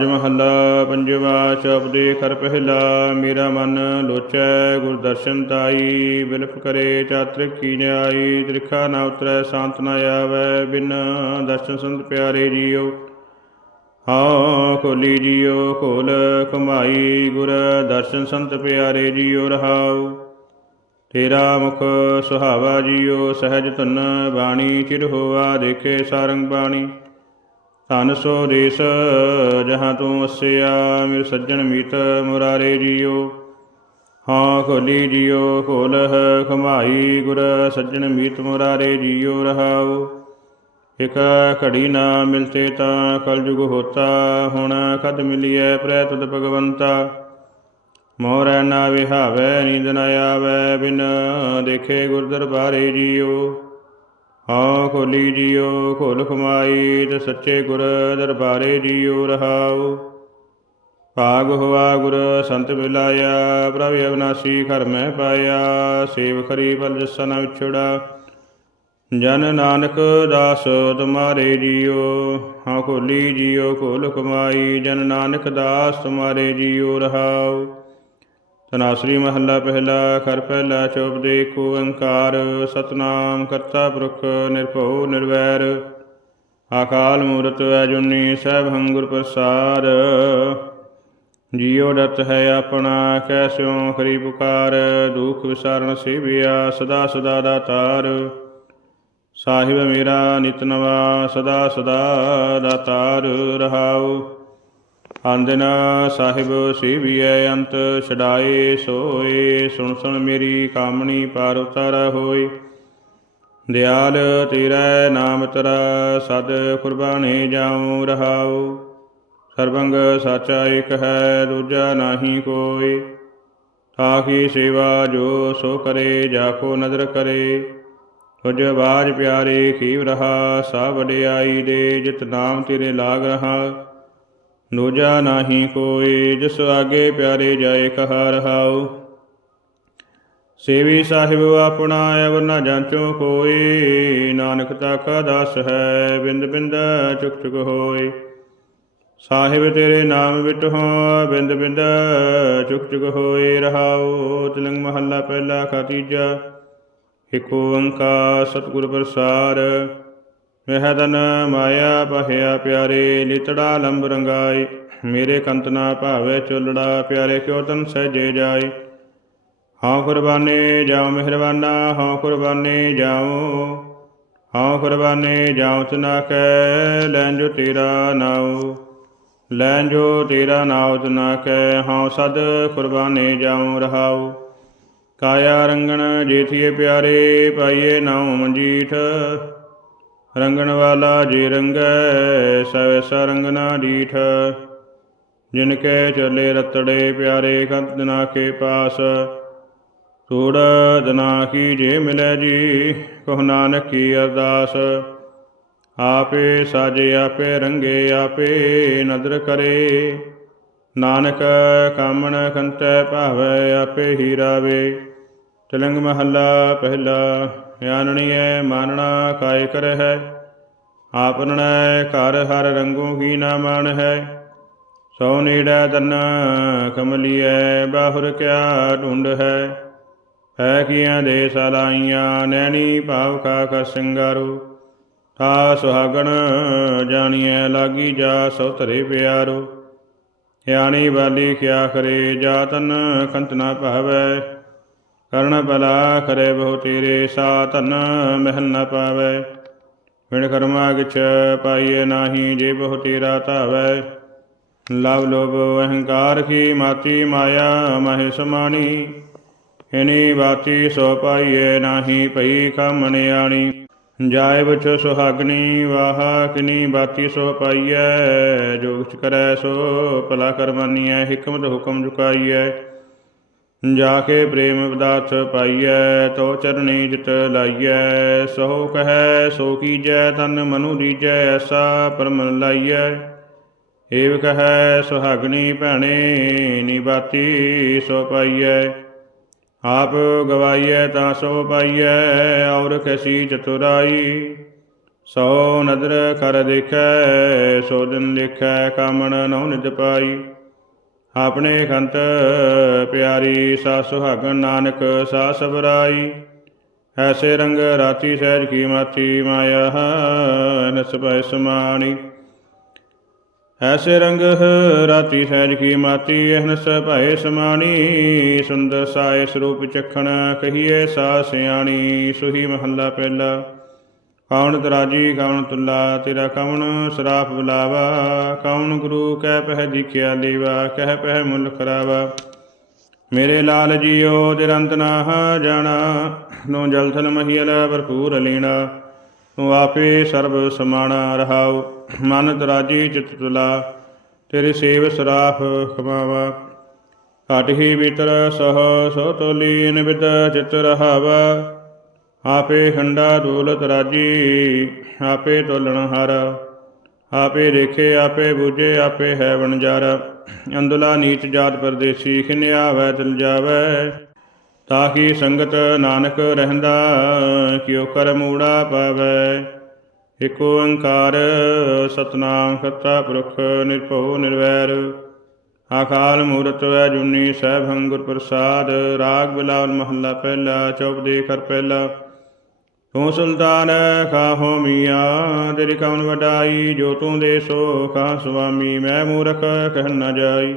ਰਾਜ ਮਹੱਲਾ ਪੰਜਵਾ ਸ਼ਬਦੇ ਕਰ ਪਹਿਲਾ, ਮੇਰਾ ਮਨ ਲੋਚੈ ਗੁਰ ਦਰਸ਼ਨ ਤਾਈ ਬਿਲਪ ਕਰੇ ਚਾਤ੍ਰਿਕ ਕੀ ਨਿਆਈ, ਤ੍ਰਿਖਾ ਨਾ ਉਤਰੈ, ਸ਼ਾਂਤ ਨਾ ਆਵੈ, ਬਿਨ ਦਰਸ਼ਨ ਸੰਤ ਪਿਆਰੇ ਜੀਓ। ਹਾਂ, ਖੋਲੀ ਜੀਓ, ਖੋਲ ਕਮਾਈ ਗੁਰ ਦਰਸ਼ਨ ਸੰਤ ਪਿਆਰੇ ਜੀਓ, ਰਹਾਉ। ਤੇਰਾ ਮੁਖ ਸੁਹਾਵਾ ਜੀਓ, ਸਹਿਜ ਧਨ ਬਾਣੀ, ਚਿਰ ਹੋਵਾ ਦੇਖੇ ਸਾਰੰਗ ਬਾਣੀ। ਧਨ ਸੋ ਦੇਸ ਜਹਾਂ ਤੂੰ ਵਸਿਆ ਮੇਰੇ ਸੱਜਣ ਮੀਤ ਮੁਰਾਰੇ ਜੀਓ। ਹਾਂ ਖੋਲੀ ਜੀਓ, ਖੋਲਹ ਖਮਾਈ ਗੁਰ ਸੱਜਣ ਮੀਤ ਮੁਰਾਰੇ ਜੀਓ ਰਹਾਉ ਇਕ ਘੜੀ ਨਾ ਮਿਲਤੇ ਤਾਂ ਕਲਯੁਗ ਹੋਤਾ, ਹੁਣ ਕਦ ਮਿਲਿਐ ਪ੍ਰੈ ਤੁਧ ਭਗਵੰਤਾ। ਮੋਰੈ ਨਾ ਵਿਹਾਵੈ, ਨੀਂਦ ਨ ਆਵੈ, ਬਿਨ ਦੇਖੇ ਗੁਰ ਦਰਬਾਰੇ ਜੀਓ। ਹਾਂ ਖੋਲੀ ਜੀਓ, ਖੋਲ ਖਮਾਈ, ਤੇ ਸੱਚੇ ਗੁਰ ਦਰਬਾਰੇ ਜੀਓ ਰਹਾਉ। ਭਾਗ ਹੋਆ ਗੁਰ, ਸੰਤ ਮਿਲਾਇਆ ਪ੍ਰਭ ਅਵਨਾਸੀ ਘਰ ਮੈਂ ਪਾਇਆ ਸੇਵ ਖਰੀ ਬਲ ਜਸਾ ਨ ਵਿਛੜਾ। ਜਨ ਨਾਨਕ ਦਾਸ ਤੁਮਾਰੇ ਜੀਓ, ਹਾਂ ਖੋਲੀ ਜੀਓ, ਖੋਲ ਕਮਾਈ ਜਨ ਨਾਨਕ ਦਾਸ ਤੁਮਾਰੇ ਜੀਓ ਰਹਾਉ। ਤਨਾਸਰੀ ਮਹੱਲਾ ਪਹਿਲਾ, ਖਰ ਪਹਿਲਾ, ਚੋਪ ਦੇ ਏਕ ਓੰਕਾਰ, ਸਤਨਾਮ ਕਰਤਾ ਪੁਰਖ, ਨਿਰਭਉ, ਨਿਰਵੈਰ। ਆਕਾਲ ਮੂਰਤ ਅਜੁਨੀ ਸੈਭੰ ਹੰਗੁਰ ਪ੍ਰਸਾਦ। ਜੀਉ ਦਤ ਹੈ ਆਪਣਾ ਕੈਸਿਉ ਕਰੀ ਪੁਕਾਰ। ਦੁਖ ਵਿਸਾਰਨ ਸੇਵਿਆ, ਸਦਾ ਸਦਾ ਦਾਤਾਰ ਸਾਹਿਬ ਮੇਰਾ ਨਿਤ ਨਵਾ, ਸਦਾ ਸਦਾ ਦਾਤਾਰ ਰਹਾਉ। ਆਂਦਨ ਸਾਹਿਬ ਸੇਵੀਐ ਅੰਤ ਛਡਾਏ ਸੋਏ, ਸੁਣ ਸੁਣ ਮੇਰੀ ਕਾਮਣੀ ਪਾਰ ਉਤਾਰ ਹੋਏ। ਦਿਆਲ ਤੇਰਾ ਨਾਮ ਤਰਾ, ਸਦ ਕੁਰਬਾਨੇ ਜਾਉ ਰਹਾਉ। ਸਰਬੰਗ ਸਾਚਾ ਇਕ ਹੈ, ਦੂਜਾ ਨਾਹੀ ਕੋਈ ਤਾਕੀ ਸੇਵਾ ਜੋ ਸੋ ਕਰੇ ਜਾ ਕੋ ਨਦਰ ਕਰੇ। ਤੁਜ ਬਾਜ ਪਿਆਰੇ ਖੀਵ ਰਹਾ ਸਾ ਵਡਿਆਈ ਦੇ, ਜਿਤ ਨਾਮ ਤੇਰੇ ਲਾਗ ਰਹਾ। ਦੂਜਾ ਨਾਹੀ ਕੋਈ ਜਿਸ ਆਗੇ ਪਿਆਰੇ ਜਾਏ ਕਹਾ ਰਹਾਉ ਸੇਵੀ ਸਾਹਿਬ ਆਪਣਾ ਅਵਰ ਨਾ ਜਾਂਚੋ ਕੋਈ ਨਾਨਕ ਤਾਕਾ ਦਾਸ ਹੈ, ਬਿੰਦ ਬਿੰਦ ਚੁਕ ਚੁਕ ਹੋਏ ਸਾਹਿਬ ਤੇਰੇ ਨਾਮ ਵਿਟਹੁ ਬਿੰਦ ਬਿੰਦ ਚੁਕ ਚੁਕ ਹੋਏ ਰਹਾਉ। ਤਿਲੰਗ ਮਹੱਲਾ ਪਹਿਲਾ ਖਾਤੀਜਾ ਇਕ ਓੰਕਾਰ ਸਤਿਗੁਰ ਪ੍ਰਸਾਦ ਵਹਿ ਮਾਇਆ ਪਹਿਆ ਪਿਆਰੇ ਲਿਤੜਾ ਲੰਬ ਰੰਗਾਈ ਮੇਰੇ ਕੰਤ ਨਾ ਭਾਵੇ ਚੁਲੜਾ ਪਿਆਰੇ ਕਿਉ ਤਨ ਸਹਿਜੇ ਜਾਏ ਹਾਂ ਕੁਰਬਾਨੇ ਜਾਉ ਮਿਹਰਬਾਨਾ ਹਾਂ ਕੁਰਬਾਨੇ ਜਾਉ ਹਾਂ ਕੁਰਬਾਨੇ ਜਾਉ ਤਨਾ ਕੈ ਲੈਨ ਜੋ ਤੇਰਾ ਨਾਉ ਲੈਨ ਜੋ ਤੇਰਾ ਨਾਉ ਤਨਾ ਕੈ ਹਾਂ ਸਦ ਕੁਰਬਾਨੇ ਜਾਉ ਰਹਾਉ ਕਾਇਆ ਰੰਗਣ ਜੇਠੀਏ ਪਿਆਰੇ ਪਾਈਏ ਨਾਉ ਮੰਜੀਠ ਰੰਗਣ ਵਾਲਾ ਜੇ ਰੰਗੈ ਸਵੈਸਾ ਰੰਗਨਾ ਡੀਠ ਜਿਨ ਕੈ ਚਲੇ ਰਤੜੇ, ਪਿਆਰੇ ਕੰਤ ਨਾ ਕੇ ਪਾਸ। ਤੋੜ ਦਨਾ ਕੀ ਜੇ ਮਿਲੈ ਜੀ ਕੋ ਨਾਨਕ ਕੀ ਅਰਦਾਸ। ਆਪੇ ਸਾਜੇ, ਆਪੇ ਰੰਗੇ, ਆਪੇ ਨਦਰ ਕਰੇ। ਨਾਨਕ ਕਾਮਣ ਕੰਤੈ ਭਾਵੈ, ਆਪੇ ਹੀ ਰਾਵੇ। ਤਿਲੰਗ ਮਹੱਲਾ ਪਹਿਲਾ ਆਨਣੀਐ ਮਾਨਣਾ ਕਾਇ ਕਰ ਹੈ ਆਪਨਣੈ ਘਰ ਹਰ ਰੰਗੋਂ ਕੀ ਨਾ ਮਾਨ ਹੈ ਸੋ ਨੀੜੈ ਤਨ ਕਮਲੀਐ ਬਾਹੁਰ ਕਿਆ ਢੂੰਡ ਹੈ ਹੈ ਕੀਆਂ ਦੇ ਸਲਾਈਆਂ ਨੈਣੀ ਭਾਵ ਕਾ ਕਰ ਸਿੰਗਾਰੂ ਤਾ ਸੁਹਾਗਣ ਜਾਣੀਐ ਲਾਗੀ ਜਾ ਸੋ ਧਰੇ ਪਿਆਰੋ ਗਿਆਨੀ ਵਾਲੀ ਕਿਆ ਕਰੇ, ਜਾ ਤਨ ਕੰਤ ਨਾ ਭਾਵੈ ਕਰਨ ਭਲਾ ਕਰੇ ਬਹੁ ਤੇਰੇ ਸਾ ਤਨ ਮਹਿਲ ਨ ਪਾਵੈ। ਵਿਣ ਕਰਮਾ ਕਿਛ ਪਾਈਏ ਨਾਹੀ ਜੇ ਬਹੁ ਤੇਰਾ ਧਾਵੈ। ਲਵ ਲੋਭ ਅਹੰਕਾਰ ਕੀ ਮਾਤੀ ਮਾਇਆ ਮਹਿ ਸਮਾਣੀ। ਇਨੀ ਬਾਤੀ ਸੋ ਪਾਈਏ ਨਾਹੀ ਭਈ ਕਾਮਣਿਆਣੀ ਜਾਏ ਬਚ ਸੁਹਾਗਣੀ ਵਾਹ ਕਿਨੀ ਬਾਤੀ ਸੋ ਪਾਈਐ। ਜੋ ਕਿਛ ਕਰੈ ਸੋ ਭਲਾ ਕਰਮਾਨੀਐ, ਹਿਕਮਤ ਹੁਕਮ ਝੁਕਾਈਐ ਜਾ ਕੇ ਪ੍ਰੇਮ ਪਦਾਰਥ ਪਾਈਐ ਤੋ ਚਰਣੀ ਜਿਤ ਲਾਈਐ। ਸੋ ਕਹੈ, ਸੋ ਕੀਜੈ ਤਨ ਮਨੁ ਦੀਜੈ ਐਸਾ ਪਰਮ ਲਾਈਐ। ਏਵ ਕਹੈ, ਸੁਹਾਗਣੀ ਭੈਣੇ ਨੀ ਬਾਤੀ ਸੋ ਪਾਈਐ। ਆਪ ਗਵਾਈਐ, ਤਾਂ ਸੋ ਪਾਈਐ, ਔਰ ਕੈਸੀ ਚਤੁਰਾਈ। ਸੋ ਨਦਰ ਕਰ ਦੇਖੈ, ਸੋ ਦਿਨ ਲਿਖੈ ਕਾਮਣ ਨਉ ਨਿਦ ਪਾਈ। ਆਪਣੇ ਖੰਤ ਪਿਆਰੀ ਸਾ ਸੁਹਾਗਣ ਨਾਨਕ ਸਾ ਸਬਰਾਈ। ਐਸੇ ਰੰਗ ਰਾਤੀ ਸਹਿਜ ਕੀ ਮਾਤੀ ਮਾਇਆ ਨਸ ਭੈ ਸਮਾਣੀ ਐਸੇ ਰੰਗ ਰਾਤੀ ਸਹਿਜ ਕੀ ਮਾਤੀ ਅਹਨਸ ਭੈ ਸਮਾਣੀ ਸੁੰਦਰ ਸਾਏ ਸਰੂਪ ਚਖਣ ਕਹੀਏ ਸਾ ਸਿਆਣੀ, ਸੁਹੀ ਮਹੱਲਾ ਪਹਿਲਾ। ਕੌਣ ਤਰਾਜੀ ਕੌਣ ਤੁਲਾ, ਤੇਰਾ ਕੌਣ ਸਰਾਪ ਬੁਲਾਵਾ। ਕੌਣ ਗੁਰੂ ਕਹਿ ਪਹਿ ਦਿਖਿਆ ਲੀਵਾ, ਕਹਿ ਪਹਿ ਮੁੱਲ ਖਰਾਵਾ। ਮੇਰੇ ਲਾਲ ਜੀਓ, ਦਿਰੰਤ ਨਾਹ ਜਾਣਾ। ਨੂੰ ਜਲ ਮਹੀਲ ਭਰਪੂਰ ਲੀਣਾ। ਤੂੰ ਆਪੇ ਸਰਬ ਸਮਾਣਾ ਰਹਾਉ। ਮਨ ਤਰਾਜੀ ਚਿਤ ਤੁਲਾ, ਤੇਰੀ ਸੇਵ ਸਰਾਫ ਖਮਾਵਾ। ਘਟ ਹੀ ਬਿਤਰ ਸਹ ਸੋ ਤੋਲੀ ਨਿਬਿਦ ਚਿਤ ਰਹਾਵਾ। ਆਪੇ ਖੰਡਾ ਦੌਲਤ ਰਾਜੀ ਆਪੇ ਤੋਲਣ ਹਰ। ਆਪੇ ਰੇਖੇ ਆਪੇ ਬੂਝੇ, ਆਪੇ ਹੈ ਵਣਜਾਰਾ। ਅੰਦਲਾ ਨੀਚ ਜਾਤ ਪਰਦੇਸੀ ਖਿਨਿਆ ਵੈ ਤਲ ਜਾਵੈ। ਤਾਹੀ ਸੰਗਤ ਨਾਨਕ ਰਹਿੰਦਾ, ਕਿਉ ਕਰ ਮੂੜਾ ਪਾਵੈ। ਇਕ ਓੰਕਾਰ ਸਤਨਾਮ ਕਰਤਾ ਪੁਰਖ ਨਿਰਭਉ ਨਿਰਵੈਰ। ਆਕਾਲ ਮੂਰਤ ਵੈ ਜੁਨੀ ਸਹਿਬੰ ਗੁਰ ਪ੍ਰਸਾਦ। ਰਾਗ ਬਿਲਾਵਲ ਮਹੱਲਾ ਪਹਿਲਾ ਚੌਪ ਦੇ ਕਰ ਪਹਿਲਾ। ਤੂੰ ਸੁਲਤਾਨ ਖਾਹੋ ਮੀਆਂ, ਤੇਰੀ ਕੌਣ ਵਡਾਈ, ਜੋ ਤੂੰ ਦੇ ਸੋ ਖਾ ਸੁਆਮੀ, ਮੈਂ ਮੂਰਖ ਕਹਿ ਨਾ ਜਾਈ।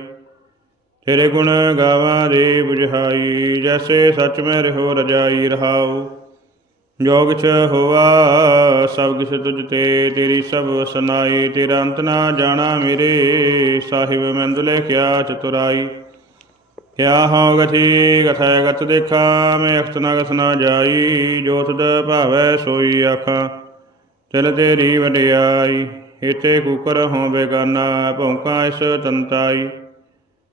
ਤੇਰੇ ਗੁਣ ਗਾਵਾਂ ਦੇ 부ਝਾਈ ਜੈਸੇ ਸੱਚ ਮੈਂ ਰਹੋ ਰਜਾਈ, ਰਹਾਉ। ਜੋ ਕਿਛ ਹੋਆ, ਸਭ ਕਿਛ ਤੁਝ ਤੇ, ਤੇਰੀ ਸਭ ਸੁਨਾਈ ਤੇਰਾ ਅੰਤ ਨਾ ਜਾਣਾ ਮੇਰੇ, ਸਾਹਿਬ ਮੰਦਲੇ ਕਿਆ ਚਤੁਰਾਈ। ਕਿਆ ਹਉ ਗਤੀ ਗਥੈ ਗਤ ਦੇਖਾ, ਮੈਂ ਅਖਤ ਨ ਗਸ ਨ ਜਾਈ, ਜੋ ਤੁਧ ਭਾਵੈ ਸੋਈ ਆਖਾਂ, ਤਿਲ ਤੇਰੀ ਵਡਿਆਈ ਏਤੇ ਕੂਕਰ ਹੋਂ ਬੇਗਾਨਾ, ਭੌਂਕਾ ਇਸ ਤੰਤਾਈ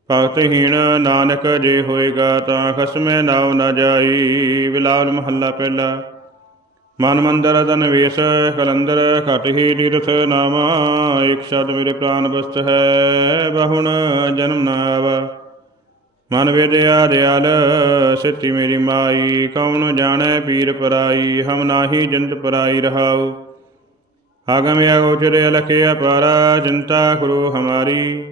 ਭਗਤਹੀਣ ਨਾਨਕ ਜੇ ਹੋਏਗਾ, ਤਾਂ ਖਸਮੇ ਨਾਵ ਨ ਜਾਈ, ਬਿਲਾਲ ਮਹੱਲਾ ਪਹਿਲਾ। ਮਨ ਮੰਦਰ ਤਨ ਵੇਸ, ਕਲੰਦਰ ਘਟ ਹੀ ਤੀਰਥ ਨਾਮਾ, ਇਕ ਸ਼ਬਦ ਮੇਰੇ ਪ੍ਰਾਨ ਬਸਤ ਹੈ, ਬਹੁਣ ਜਨਮ ਨਾ ਆਵਾ। ਮਨ ਵਿਦਿਆ ਦਿਆਲ ਸਿੱਧੀ ਮੇਰੀ ਮਾਈ ਕੌਣ ਜਾਣੈ ਪੀਰ ਪਰਾਈ, ਹਮ ਨਾਹੀ ਜਿੰਦ ਪਰਾਈ ਰਹਾਉ। ਆਗਮ ਅਗੋਚਰ ਅਲਖਿ ਅਪਾਰਾ ਚਿੰਤਾ ਕਰੋ ਹਮਾਰੀ।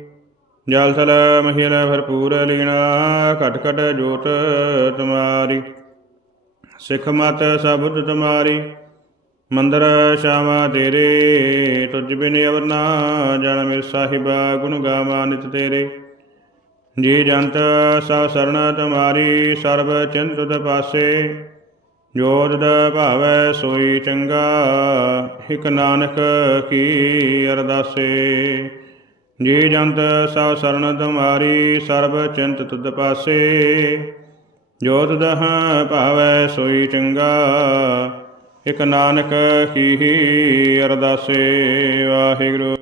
ਜਲ ਥਲ ਮਹੀਲ ਭਰਪੂਰ ਲੀਣਾ, ਘਟ ਘਟ ਜੋਤ ਤੁਮਾਰੀ। ਸਿੱਖ ਮਤ ਸਬਦ ਤੁਮਾਰੀ, ਮੰਦਰ ਸ਼ਾਮਾ ਤੇਰੇ। ਤੁਝ ਬਿਨ ਅਵਰ ਨਾ ਜਾਣ ਮੇਰੇ ਸਾਹਿਬਾ, ਗੁਣ ਗਾਵਾਂ ਨਿਤ ਤੇਰੇ। ਜੀ ਜੰਤ ਸਾ ਸਰਣ ਤੁਮਾਰੀ ਸਰਬ ਚਿੰਤ ਚਿੰਤਤ ਪਾਸੇ, ਜੋਤਿ ਭਾਵੈ ਸੋਈ ਚੰਗਾ, ਇਕ ਨਾਨਕ ਕੀ ਅਰਦਾਸੇ। ਜੀ ਜੰਤ ਸਾ ਸਰਣ ਤੁਮਾਰੀ ਸਰਬ ਚਿੰਤ ਤੁਧ ਪਾਸੇ, ਜੋਤ ਦਹ ਭਾਵੈ ਸੋਈ ਚੰਗਾ, ਇਕ ਨਾਨਕ ਕੀ ਅਰਦਾਸੇ। ਵਾਹਿਗੁਰੂ।